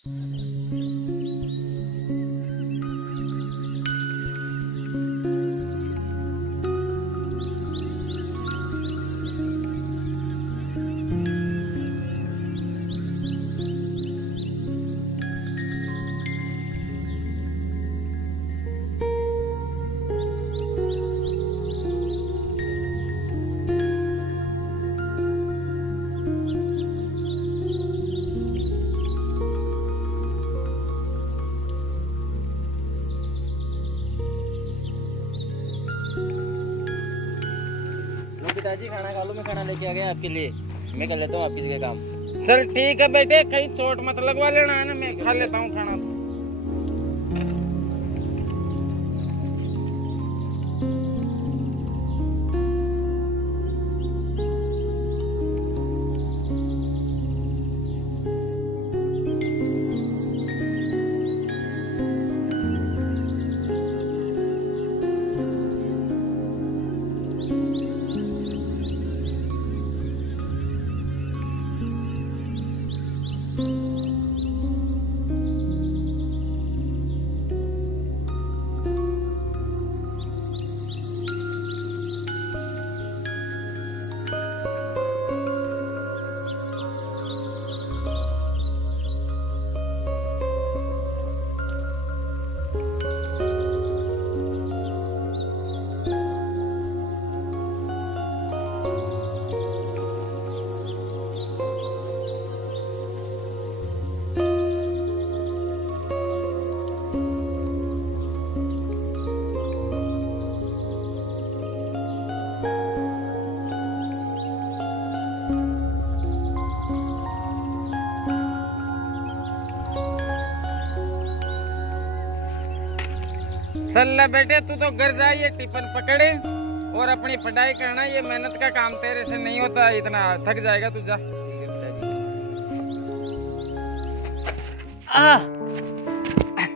पिताजी खाना खा लो, मैं खाना लेके आ गया आपके लिए। मैं कर लेता हूँ आपकी जगह काम। चल ठीक है बेटे, कहीं चोट मत लगवा लेना है ना, मैं खा लेता हूँ खाना। चल ले बेटे, तू तो घर जा, ये टिफिन पकड़े और अपनी पढ़ाई करना। ये मेहनत का काम तेरे से नहीं होता, इतना थक जाएगा तू। जा।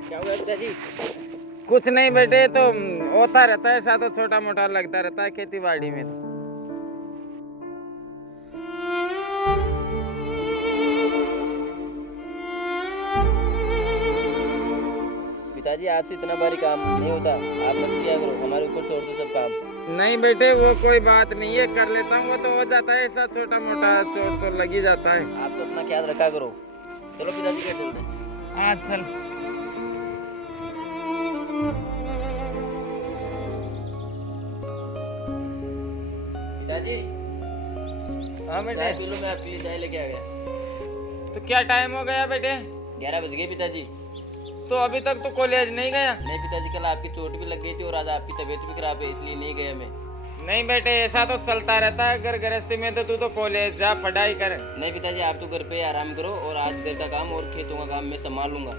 क्या हुआ पिताजी? कुछ नहीं बेटे, तो होता रहता है ऐसा, तो छोटा मोटा लगता रहता है खेती बाड़ी में। तो पिताजी आपसे इतना भारी काम नहीं होता, आप मत किया करो, हमारे ऊपर छोड़ दो सब काम। नहीं बेटे, वो कोई बात नहीं है, कर लेता हूँ, वो तो हो जाता है ऐसा, छोटा मोटा चोट तो लग ही जाता है। आप तो अपना ख्याल रखा करो। चलो पिताजी क्या चलते हैं। हाँ चल। पिताजी हाँ बेटे। चाय पी लो, मैं आपके लिए चाय लेके आ गया। तो क्या टाइम हो गया बेटे? 11 बज गए पिताजी। तो अभी तक तो कॉलेज नहीं गया? नहीं पिताजी, कल आपकी चोट भी लग गई थी और आज आपकी तबीयत भी खराब है, इसलिए नहीं गया मैं। नहीं बेटे, ऐसा तो चलता रहता है घर गृहस्थी में, तो तू तो कॉलेज जा, पढ़ाई कर। नहीं पिताजी, आप तो घर पे आराम करो और आज घर का काम और खेतों का काम मैं संभाल लूंगा।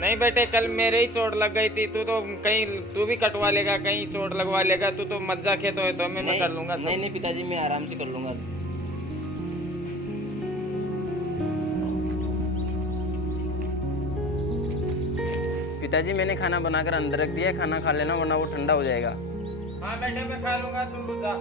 नहीं बेटे, कल मेरे ही चोट लग गई थी, तू तो कहीं तू भी कटवा लेगा, कहीं चोट लगवा लेगा, तू तो मत जा खेतों तो मैं कर लूंगा सब। नहीं नहीं पिताजी, मैं आराम से कर लूंगा। पिताजी मैंने खाना बनाकर अंदर रख दिया है, खाना खा लेना वरना वो ठंडा हो जाएगा। हाँ बेटे, मैं खा लूंगा, तुम तो जा।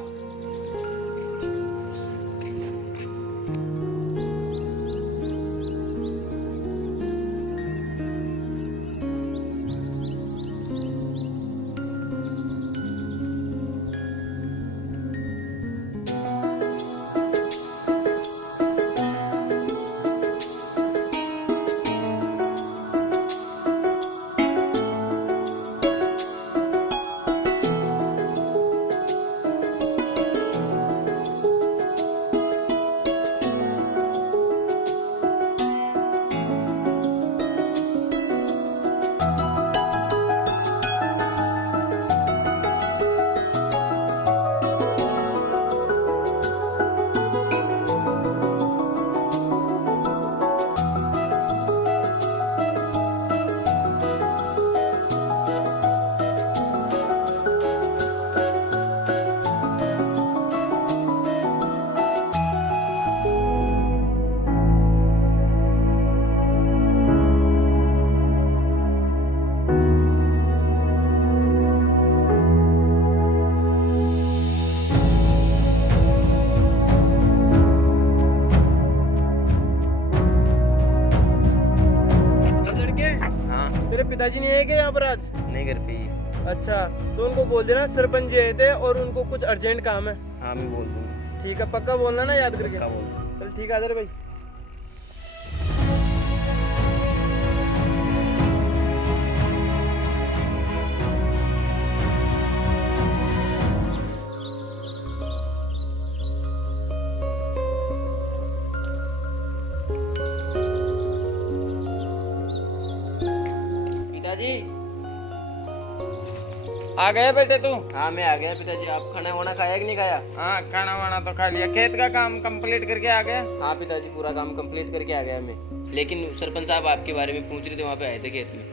पिताजी नहीं आए क्या यहाँ पर आज? नहीं घर पे ही। अच्छा, तो उनको बोल देना सरपंच जी आए थे और उनको कुछ अर्जेंट काम है। हाँ मैं बोल दूँगा। ठीक है, पक्का बोलना ना, याद करके। पक्का बोल दूँगा। चल ठीक है, आदर भाई। पिताजी। आ गए बेटे तू? हाँ मैं आ गया पिताजी। आप खाना वाना खाया कि नहीं खाया? हाँ खाना वाना तो खा लिया। खेत का काम कंप्लीट करके आ गया? हाँ पिताजी पूरा काम कंप्लीट करके आ गया मैं। लेकिन सरपंच साहब आपके बारे में पूछ रहे थे, वहाँ पे आए थे खेत में।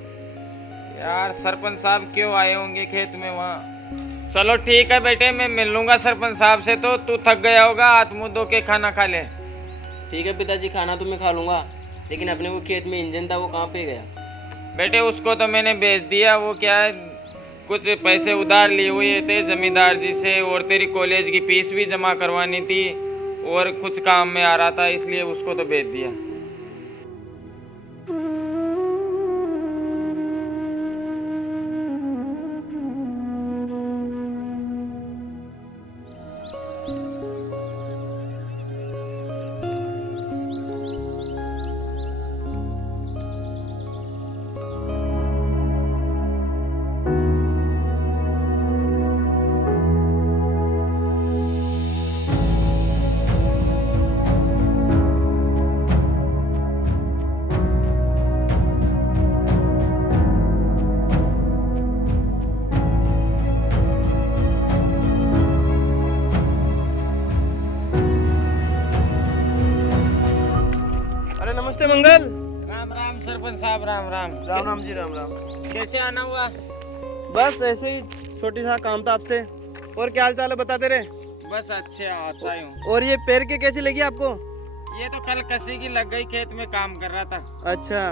यार सरपंच साहब क्यों आए होंगे खेत में वहाँ? चलो ठीक है बेटे, मैं मिल लूंगा सरपंच साहब से। तो तू थक गया होगा, हाथ मुंह धो के खाना खा ले। ठीक है पिताजी, खाना तो मैं खा लूँगा, लेकिन अपने वो खेत में इंजन था वो कहाँ पे गया? बेटे उसको तो मैंने बेच दिया। वो क्या है, कुछ पैसे उधार लिए हुए थे जमींदार जी से, और तेरी कॉलेज की फीस भी जमा करवानी थी, और कुछ काम में आ रहा था, इसलिए उसको तो बेच दिया। अरे नमस्ते मंगल। राम राम सरपंच साहब, राम राम। राम राम जी, राम राम। कैसे आना हुआ? बस ऐसे ही छोटी सा काम था आपसे। और क्या हाल चाल है बताते रहे। बस अच्छे अच्छा ही हूँ। और ये पैर के कैसी लगी आपको? ये तो कल कसी की लग गई, खेत में काम कर रहा था। अच्छा,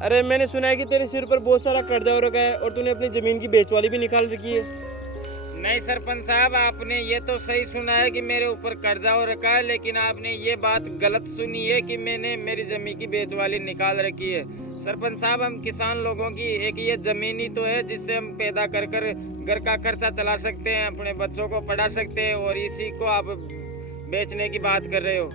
अरे मैंने सुना है कि तेरे सिर पर बहुत सारा कर्जा हो रखा है और तूने अपनी जमीन की बेचवाली भी निकाल रखी है। नहीं सरपंच साहब, आपने ये तो सही सुना है कि मेरे ऊपर कर्जा हो रखा है, लेकिन आपने ये बात गलत सुनी है कि मैंने मेरी जमीन की बेचवाली निकाल रखी है। सरपंच साहब, हम किसान लोगों की एक ये जमीन ही तो है जिससे हम पैदा कर कर घर का खर्चा चला सकते हैं, अपने बच्चों को पढ़ा सकते हैं, और इसी को आप बेचने की बात कर रहे हो।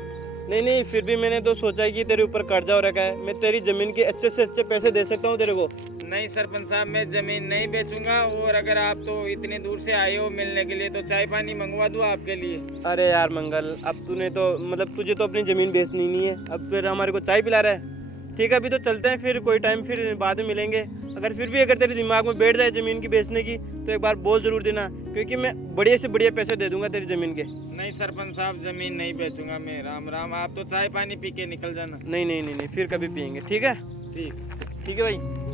नहीं नहीं, फिर भी मैंने तो सोचा है कि तेरे ऊपर कर्जा हो रखा है, मैं तेरी जमीन के अच्छे से अच्छे पैसे दे सकता हूँ तेरे को। नहीं सरपंच साहब, मैं जमीन नहीं बेचूंगा, और अगर आप तो इतने दूर से आए हो मिलने के लिए तो चाय पानी मंगवा दूं आपके लिए। अरे यार मंगल, अब तूने तो मतलब तुझे तो अपनी जमीन बेचनी नहीं है, अब फिर हमारे को चाय पिला रहा है। ठीक है, अभी तो चलते हैं, फिर कोई टाइम फिर बाद में मिलेंगे। अगर फिर भी अगर तेरे दिमाग में बैठ जाए जमीन की बेचने की तो एक बार बोल जरूर देना, क्योंकि मैं बढ़िया से बढ़िया पैसे दे दूंगा तेरी जमीन के। नहीं सरपंच साहब, जमीन नहीं बेचूंगा मैं। राम राम, आप तो चाय पानी पी के निकल जाना। नहीं नहीं नहीं नहीं, फिर कभी पियेंगे। ठीक है, ठीक। ठीक है भाई।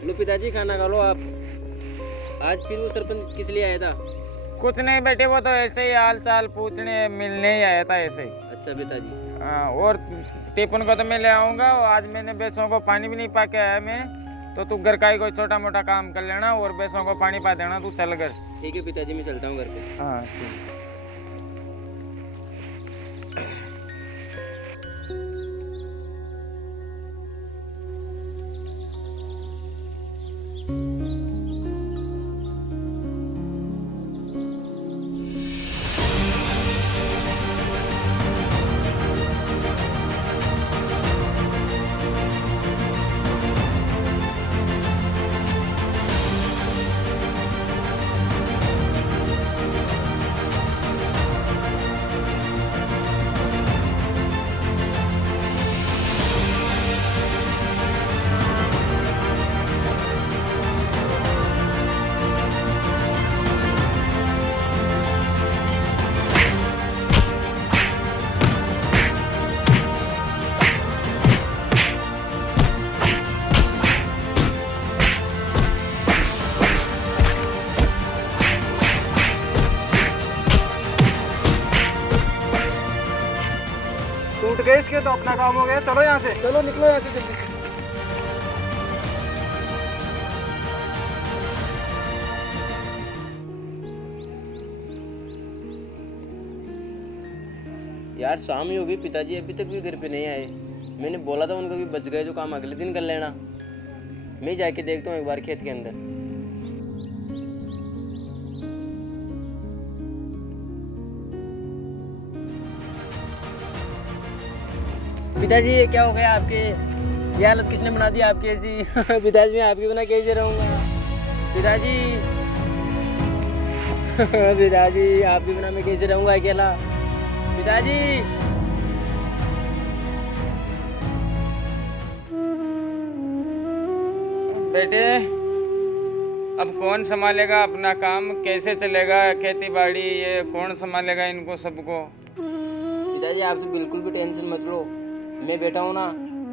लो पिताजी खाना खा लो आप। आज फिर वो सरपंच किस लिए आया था? कुछ नहीं बेटे, वो तो ऐसे ही हाल चाल पूछने मिलने ही आया था ऐसे ही। अच्छा पिताजी। हाँ, और टिफिन को तो मैं ले आऊँगा। आज मैंने भैंसों को पानी भी नहीं पा के आया मैं, तो तू घर का ही कोई छोटा मोटा काम कर लेना और भैंसों को पानी पा देना। तू चल घर। ठीक है पिताजी, मैं चलता हूँ घर पे। हाँ ठीक। उठ गए इसके तो अपना काम हो गया, चलो यहाँ से। चलो निकलो यहाँ से जल्दी। यार शाम ही हो गई, पिताजी अभी तक भी घर पे नहीं आए। मैंने बोला था उनको भी बच गए जो काम अगले दिन कर लेना। मैं जाके देखता हूँ एक बार खेत के अंदर। पिताजी ये क्या हो गया आपके? ये हालत किसने बना दी आपकी ऐसी? पिताजी मैं आपके बिना कैसे रहूँगा पिताजी? पिताजी आपके बिना मैं कैसे रहूँगा अकेला? पिताजी बेटे, अब कौन संभालेगा अपना काम? कैसे चलेगा खेती बाड़ी? ये कौन संभालेगा इनको सबको? पिताजी आप तो बिल्कुल भी टेंशन मत लो, मैं बैठा हूँ ना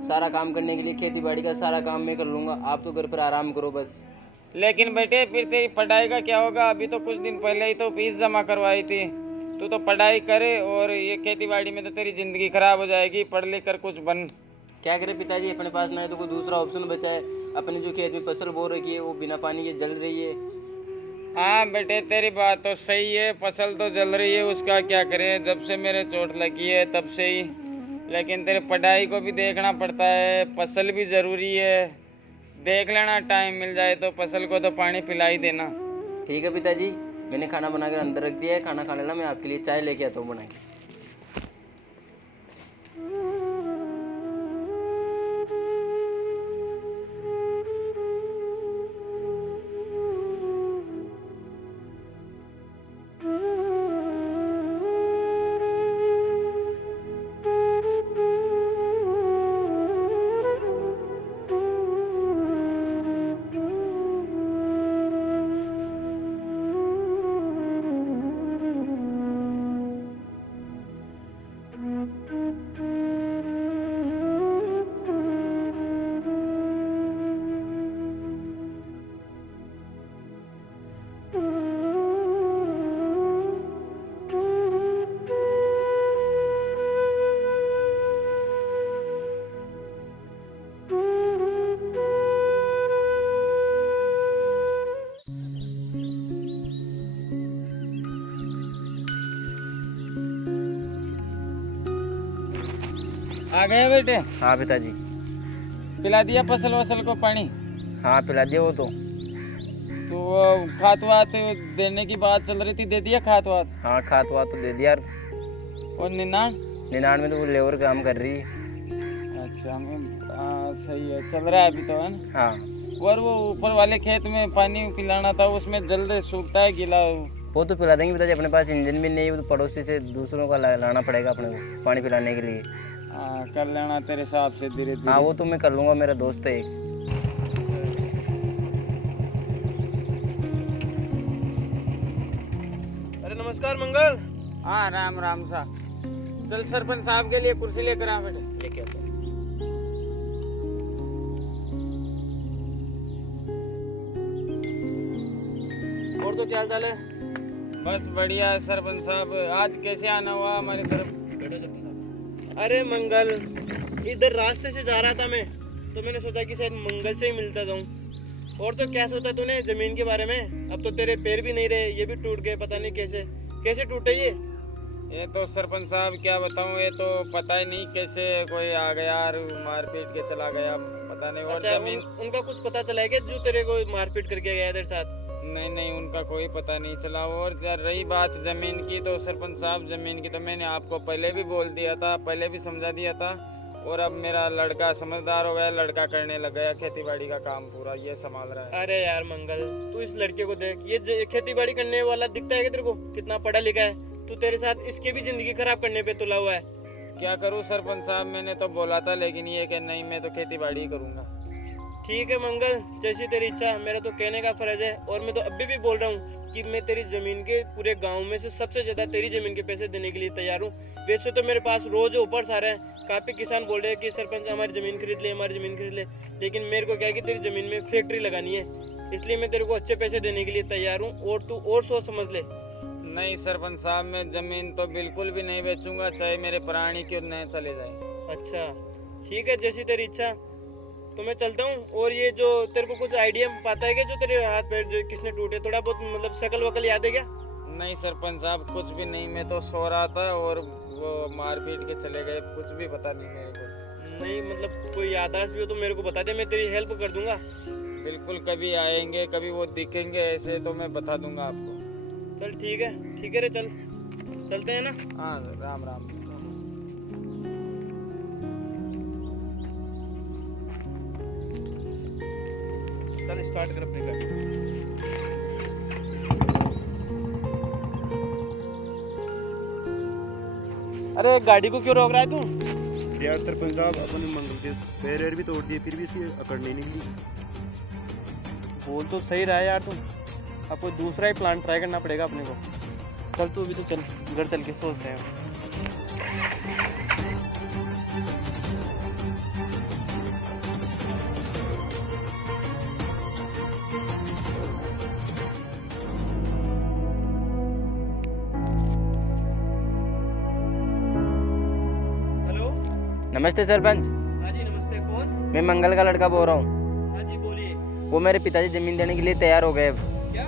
सारा काम करने के लिए। खेती बाड़ी का सारा काम मैं कर लूँगा, आप तो घर पर आराम करो बस। लेकिन बेटे फिर तेरी पढ़ाई का क्या होगा? अभी तो कुछ दिन पहले ही तो फीस जमा करवाई थी। तू तो पढ़ाई करे और ये खेती बाड़ी में तो तेरी ज़िंदगी खराब हो जाएगी। पढ़ लिख कर कुछ बन। क्या करे पिताजी, अपने पास ना है तो कोई दूसरा ऑप्शन बचा है। अपनी जो खेत में फसल बो रखी है वो बिना पानी के जल रही है। हाँ बेटे तेरी बात तो सही है, फसल तो जल रही है, उसका क्या करें? जब से मेरे चोट लगी है तब से ही। लेकिन तेरे पढ़ाई को भी देखना पड़ता है, फसल भी ज़रूरी है। देख लेना, टाइम मिल जाए तो फसल को तो पानी पिला ही देना। ठीक है पिताजी, मैंने खाना बनाकर अंदर रख दिया है, खाना खा लेना। मैं आपके लिए चाय लेके आता हूँ बना के। आ गए बेटे? हाँ पिताजी। पिला दिया फसल वसल को पानी? हाँ पिला दिया वो तो। तो वो खाद वाद देने की बात चल रही थी, दे दिया खाद वाद? हाँ खाद वाद तो दे दिया। और निनान? निनान में तो वो लेबर काम कर रही है। अच्छा सही है, चल रहा है अभी तो है ना? हाँ। और वो ऊपर वाले खेत में पानी पिलाना था, उसमें जल्द सूखता है गीला। वो तो पिला देंगे पिताजी, अपने पास इंजन भी नहीं है, वो तो पड़ोसी से दूसरों का लाना पड़ेगा अपने को पानी पिलाने के लिए। हाँ कर लेना तेरे हिसाब से धीरे धीरे। हाँ वो तो मैं कर लूँगा, मेरा दोस्त है एक। अरे नमस्कार मंगल। हाँ राम राम सा। चल सरपंच साहब के लिए कुर्सी लेकर आ बेटे। लेके आता हूँ। और तो क्या हाल चाल है? बस बढ़िया है सरपंच साहब। आज कैसे आना हुआ हमारी तरफ? बैठो सरपंच साहब। अरे मंगल, इधर रास्ते से जा रहा था मैं, तो मैंने सोचा कि शायद मंगल से ही मिलता जाऊँ। और तो क्या सोचा तूने जमीन के बारे में? अब तो तेरे पैर भी नहीं रहे, ये भी टूट गए, पता नहीं कैसे कैसे टूटे ये तो सरपंच साहब क्या बताऊँ, ये तो पता ही नहीं कैसे कोई आ गया और मार पीट के चला गया, पता नहीं। और अच्छा, जमीन उनका कुछ पता चला है क्या जो तेरे को मारपीट करके गया तेरे साथ? नहीं उनका कोई पता नहीं चला। और रही बात जमीन की, तो सरपंच साहब जमीन की तो मैंने आपको पहले भी बोल दिया था, पहले भी समझा दिया था। और अब मेरा लड़का समझदार हो गया, लड़का करने लग गया खेती बाड़ी का काम, पूरा ये संभाल रहा है। अरे यार मंगल, तू इस लड़के को देख, ये खेती बाड़ी करने वाला दिखता है क्या तेरे को? कितना पढ़ा लिखा है, तू तेरे साथ इसके भी जिंदगी खराब करने पे तुला हुआ है। क्या करूँ सरपंच साहब, मैंने तो बोला था, लेकिन ये कि नहीं मैं तो खेती बाड़ी ही करूँगा। ठीक है मंगल, जैसी तेरी इच्छा, मेरा तो कहने का फर्ज है। और मैं तो अभी भी बोल रहा हूँ कि मैं तेरी जमीन के पूरे गांव में से सबसे ज्यादा तेरी जमीन के पैसे देने के लिए तैयार हूँ। वैसे तो मेरे पास रोज ऑफर्स आ रहे हैं, काफी किसान बोल रहे हैं कि सरपंच हमारी जमीन खरीद ले, हमारी जमीन खरीद ले। लेकिन मेरे को क्या है कि तेरी जमीन में फैक्ट्री लगानी है, इसलिए मैं तेरे को अच्छे पैसे देने के लिए तैयार हूँ। और तू और सोच समझ ले। नहीं सरपंच साहब, मैं जमीन तो बिल्कुल भी नहीं बेचूंगा, चाहे मेरे प्राणी क्यों न चले जाए। अच्छा ठीक है, जैसी तेरी इच्छा। तो मैं चलता हूँ। और ये जो तेरे को कुछ आइडिया पता है क्या, जो तेरे हाथ पैर जो किसने टूटे, थोड़ा बहुत मतलब शकल वकल याद है क्या? नहीं सरपंच साहब, कुछ भी नहीं, मैं तो सो रहा था और वो मार पीट के चले गए, कुछ भी पता नहीं मेरे को। नहीं मतलब कोई याददाश्त भी हो तो मेरे को बता दे, मैं तेरी हेल्प कर दूंगा। बिल्कुल, कभी आएंगे, कभी वो दिखेंगे ऐसे तो मैं बता दूंगा आपको। चल ठीक है रे, चलते हैं ना। हाँ राम राम। चल स्टार्ट कर अपनी गाड़ी। अरे गाड़ी को क्यों रोक रहा है तू? यार सरपंच साहब, अपन मंगल के पैर भी तोड़ दिए, फिर भी इसकी अकड़ नहीं निकली। बोल तो सही रहा है यार तुम। अब कोई दूसरा ही प्लान ट्राई करना पड़ेगा अपने को। चल तू अभी तो चल, घर चल के सोचते हैं। हेलो। नमस्ते सरपंच, हाँ जी नमस्ते, कौन? मैं मंगल का लड़का बोल रहा हूँ। हाँ जी बोलिए। वो मेरे पिताजी ज़मीन देने के लिए तैयार हो गए अब। क्या?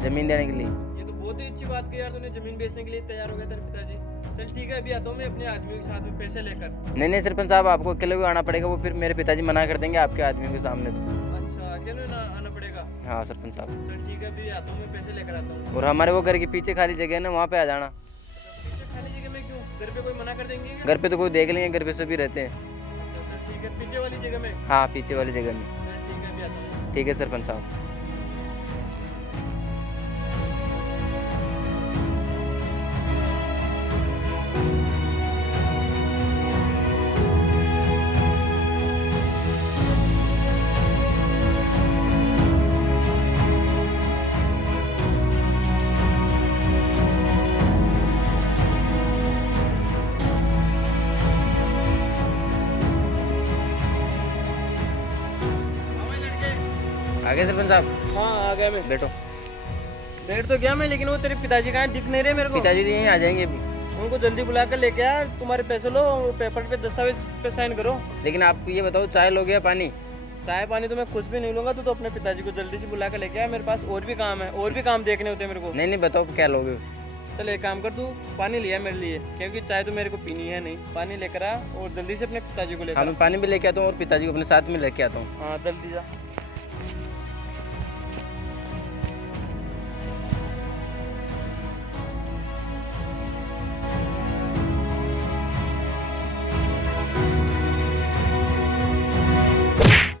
ज़मीन देने के लिए। ये तो बहुत ही अच्छी बात की यार, तूने जमीन बेचने के लिए तैयार हो गया तेरे पिताजी। चल ठीक है, अभी आता हूँ मैं अपने आदमियों के साथ में पैसे लेकर। नहीं सरपंच साहब, आपको अकेले भी आना पड़ेगा, वो फिर मेरे पिताजी मना कर देंगे आपके आदमियों के सामने तो। अच्छा अकेले ना आना पड़ेगा? हाँ सरपंच साहब। चल ठीक है, अभी आता हूँ मैं पैसे लेकर आता हूँ। और हमारे वो घर के पीछे खाली जगह है ना, वहाँ पे आ जाना। पीछे खाली जगह में क्यों? घर पे कोई मना कर देंगे क्या? घर पे तो कोई देख लेंगे, घर पे सभी रहते हैं। अच्छा चल ठीक है, पीछे वाली जगह में। हाँ पीछे वाली जगह में। चल ठीक है, अभी आता हूँ। ठीक है सरपंच साहब। हाँ भाई लड़के। आगे सरपंच साहब, हाँ आ गया मैं। बैठो। लेट तो गया मैं, लेकिन वो तेरे पिताजी कहाँ हैं? दिख नहीं रहे मेरे को। पिताजी तो यहीं आ जाएंगे अभी। उनको जल्दी बुला कर लेके आ, तुम्हारे पैसे लो, पेपर पे दस्तावेज पे साइन करो। लेकिन आप ये बताओ, चाय लोगे या पानी? चाय पानी तो मैं कुछ भी नहीं लूंगा, तू तो अपने पिताजी को जल्दी से बुला कर लेके आ, मेरे पास और भी काम है, और भी काम देखने होते हैं मेरे को। नहीं बताओ क्या लोगे। चल एक काम कर, तू पानी लिया मेरे लिए, क्योंकि चाय तो मेरे को पीनी है नहीं। पानी लेकर आ और जल्दी से अपने पिताजी को हाँ लेकर मैं पानी भी लेके आता हूँ और पिताजी को अपने साथ में लेके आता हूँ। आ। हाँ जल्दी जा।